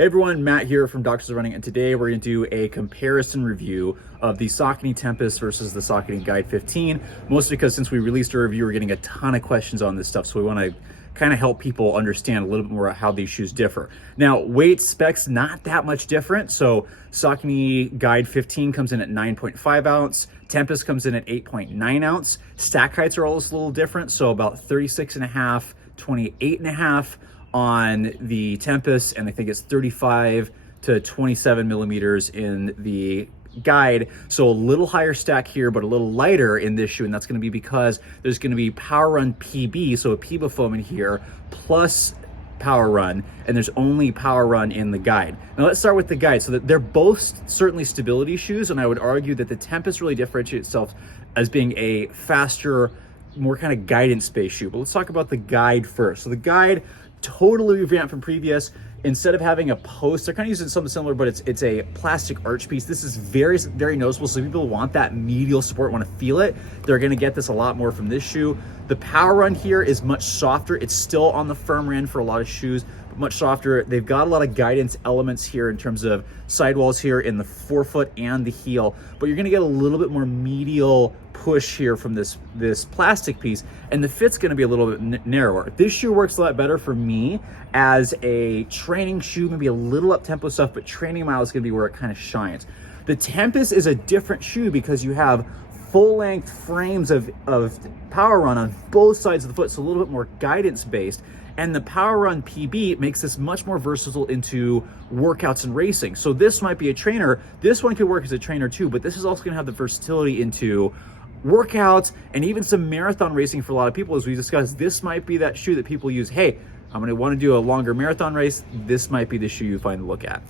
Hey everyone, Matt here from Doctors of Running, and today we're going to do a comparison review of the Saucony Tempus versus the Saucony Guide 15, mostly because since we released a review, we're getting a ton of questions on this stuff, so we want to kind of help people understand a little bit more how these shoes differ. Now, weight specs, not that much different. So Saucony Guide 15 comes in at 9.5 ounce, Tempus comes in at 8.9 ounce. Stack heights are always a little different, so about 36.5, 28.5 on the Tempus, and I think it's 35 to 27 millimeters in the Guide. So a little higher stack here, but a little lighter in this shoe, and that's going to be because there's going to be Power Run PB, so a PBA foam in here, plus Power Run, and there's only Power Run in the Guide. Now let's start with the Guide. So that they're both certainly stability shoes, and I would argue that the Tempus really differentiates itself as being a faster, more kind of guidance-based shoe. But let's talk about the Guide first. So the Guide, totally revamped from previous. Instead of having a post, they're kind of using something similar, but it's a plastic arch piece. This is very, very noticeable. So people want that medial support, want to feel it. They're going to get this a lot more from this shoe. The Power Run here is much softer. It's still on the firm end for a lot of shoes, but much softer. They've got a lot of guidance elements here in terms of sidewalls here in the forefoot and the heel, but you're going to get a little bit more medial push here from this plastic piece, and the fit's going to be a little bit narrower. This shoe works a lot better for me as a training shoe, maybe a little up-tempo stuff, but training mile is going to be where it kind of shines. The Tempus is a different shoe because you have full-length frames of Power Run on both sides of the foot, so a little bit more guidance-based. And the Power Run PB makes this much more versatile into workouts and racing. So this might be a trainer. This one could work as a trainer too, but this is also going to have the versatility into workouts and even some marathon racing for a lot of people. As we discussed, this might be that shoe that people use. Hey, I'm going to want to do a longer marathon race. This might be the shoe you find to look at.